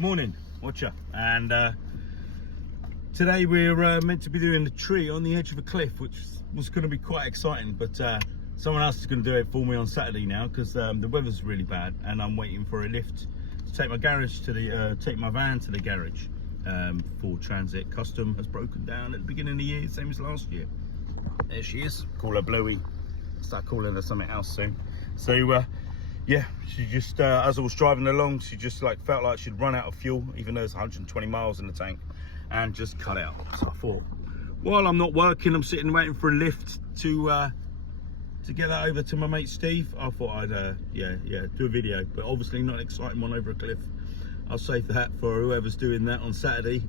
Morning, Watcher, and today we're meant to be doing the tree on the edge of a cliff, which was going to be quite exciting, but someone else is going to do it for me on Saturday now because the weather's really bad and I'm waiting for a lift to take my garage to the take my van to the garage for transit. Custom has broken down at the beginning of the year, same as last year. There she is. Call her Bluey. Start calling her something else soon. So yeah, she just as I was driving along, she just like felt like she'd run out of fuel, even though there's 120 miles in the tank, and just cut out. So I thought, while I'm not working, I'm sitting waiting for a lift to get that over to my mate Steve. I thought I'd yeah do a video, but obviously not an exciting one over a cliff. I'll save that for whoever's doing that on Saturday.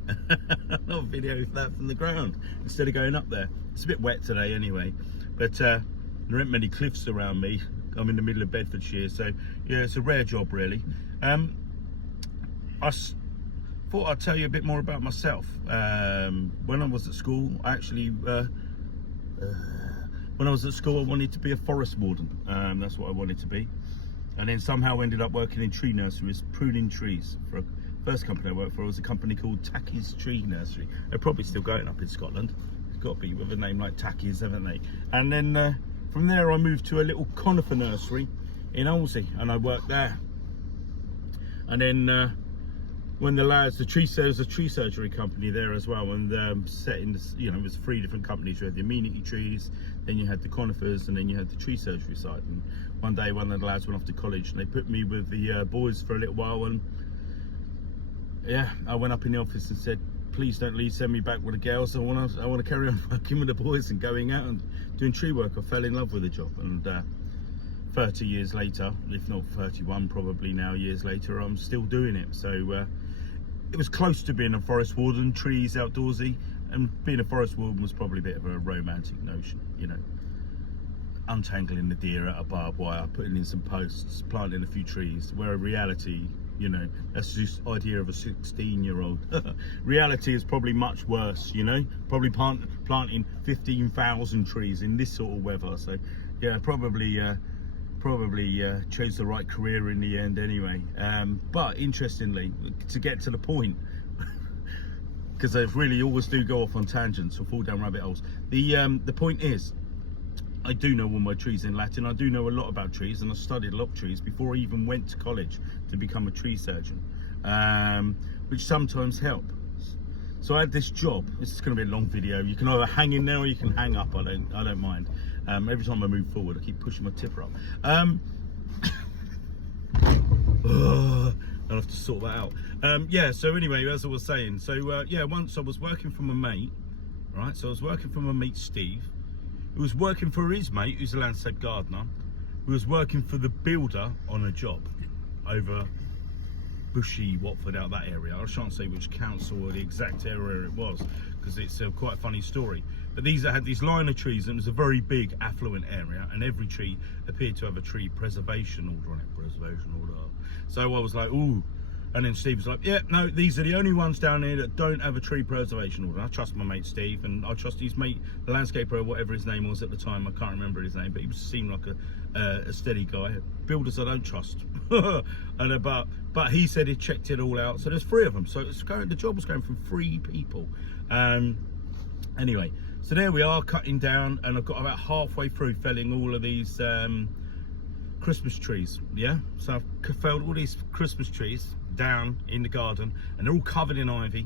Not video of that from the ground instead of going up there. It's a bit wet today anyway, but there aren't many cliffs around me. I'm in the middle of Bedfordshire, so yeah, it's a rare job really. I thought I'd tell you a bit more about myself. When I was at school, I actually when I was at school I wanted to be a forest warden. That's what I wanted to be, and then somehow ended up working in tree nurseries, pruning trees. For a first company I worked for was a company called Tacky's Tree Nursery. They're probably still going up in Scotland. It's got to be with a name like Tacky's, haven't they? And then from there I moved to a little conifer nursery in Olsey, and I worked there. And then when the lads, there was a tree surgery company there as well, and set in the, you know, it was 3 different companies. You had the amenity trees, then you had the conifers, and then you had the tree surgery side. And one day one of the lads went off to college and they put me with the boys for a little while, and yeah, I went up in the office and said, please don't send me back with the girls. I want to carry on working with the boys and going out and doing tree work. I fell in love with the job, and 30 years later, if not 31 probably now years later, I'm still doing it. So it was close to being a forest warden, trees, outdoorsy, and being a forest warden was probably a bit of a romantic notion, you know, untangling the deer at a barbed wire, putting in some posts, planting a few trees, where in reality, you know, that's just idea of a 16-year-old. Reality is probably much worse, you know, probably planting 15,000 trees in this sort of weather. So yeah, probably chose the right career in the end anyway. But interestingly, to get to the point, because they really always do go off on tangents or fall down rabbit holes, the point is, I do know all my trees in Latin. I do know a lot about trees, and I studied a lot of trees before I even went to college to become a tree surgeon, which sometimes help. So I had this job. This is going to be a long video. You can either hang in there or you can hang up. I don't mind. Every time I move forward, I keep pushing my tipper up. I'll have to sort that out. Yeah. So anyway, as I was saying, so yeah, once I was working for my mate, right? So I was working for my mate Steve, who was working for his mate, who's a landscape gardener, who was working for the builder on a job over Bushy, Watford, out that area. I shan't say which council or the exact area it was, because it's quite a funny story. But these had these line of trees, and it was a very big affluent area, and every tree appeared to have a tree preservation order on it. Preservation order. So I was like, ooh. And then Steve was like, yeah, no, these are the only ones down here that don't have a tree preservation order. I trust my mate Steve, and I trust his mate, the landscaper, or whatever his name was at the time. I can't remember his name, but he seemed like a steady guy. Builders I don't trust. And but he said he checked it all out. So there's 3 of them. So the job was going from 3 people. Anyway, so there we are, cutting down, and I've got about halfway through felling all of these Christmas trees. Yeah, so I've felled all these Christmas trees down in the garden, and they're all covered in ivy,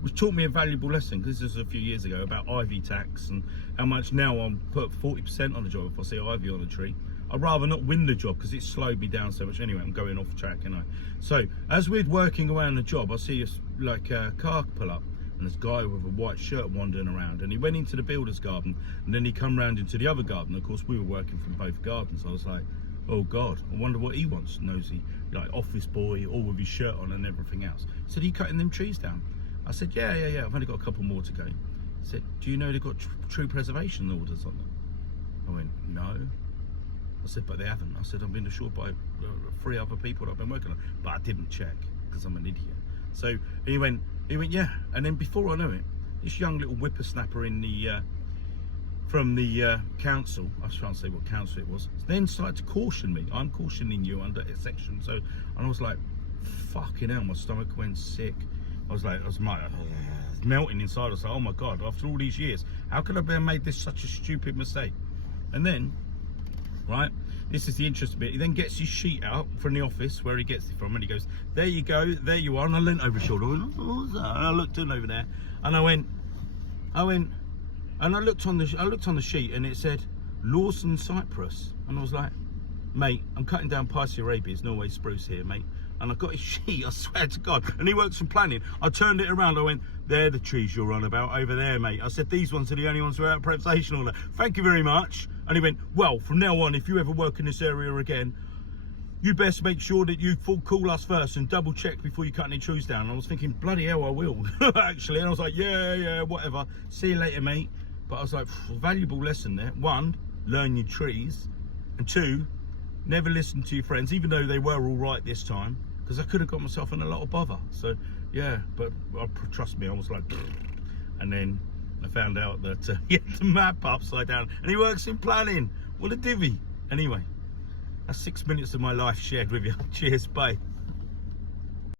which taught me a valuable lesson, because this was a few years ago, about ivy tax and how much now I'll put 40% on the job if I see ivy on a tree. I'd rather not win the job because it slowed me down so much. Anyway, I'm going off track, and so as we're working around the job, I see a car pull up, and this guy with a white shirt wandering around, and he went into the builder's garden, and then he come round into the other garden. Of course, we were working from both gardens. I was like, oh God, I wonder what he wants. Nosy, like office boy, all with his shirt on and everything else. He said, are you cutting them trees down? I said, yeah, I've only got a couple more to go. He said, do you know they've got tree preservation orders on them? I went, no. I said, but they haven't. I said, I've been assured by 3 other people that I've been working on, but I didn't check because I'm an idiot. So he went, yeah. And then before I know it, this young little whippersnapper in the from the council, I was trying to say what council it was, then started to caution me. I'm cautioning you under section. So, and I was like, fucking hell, my stomach went sick. I was melting inside. I was like, oh my God, after all these years, how could I have made this such a stupid mistake? And then, right, this is the interesting bit. He then gets his sheet out from the office where he gets it from, and he goes, there you go, there you are. And I leant over his shoulder. I went, what was that? And I looked in over there, and I went, and I looked on the sheet, and it said Lawson Cyprus, and I was like, mate, I'm cutting down Pisces Arabia's Norway spruce here, mate. And I got his sheet, I swear to God. And he works from planning. I turned it around, I went, they're the trees you're on about over there, mate. I said, these ones are the only ones without preservation order. Thank you very much. And he went, well, from now on, if you ever work in this area again, you best make sure that you call us first and double check before you cut any trees down. And I was thinking, bloody hell, I will, actually. And I was like, yeah, whatever. See you later, mate. But I was like, valuable lesson there. One, learn your trees. And two, never listen to your friends, even though they were all right this time, because I could have got myself in a lot of bother. So yeah, but trust me, I was like, and then I found out that he had the map upside down, and he works in planning. What a divvy. Anyway, that's 6 minutes of my life shared with you. Cheers, bye.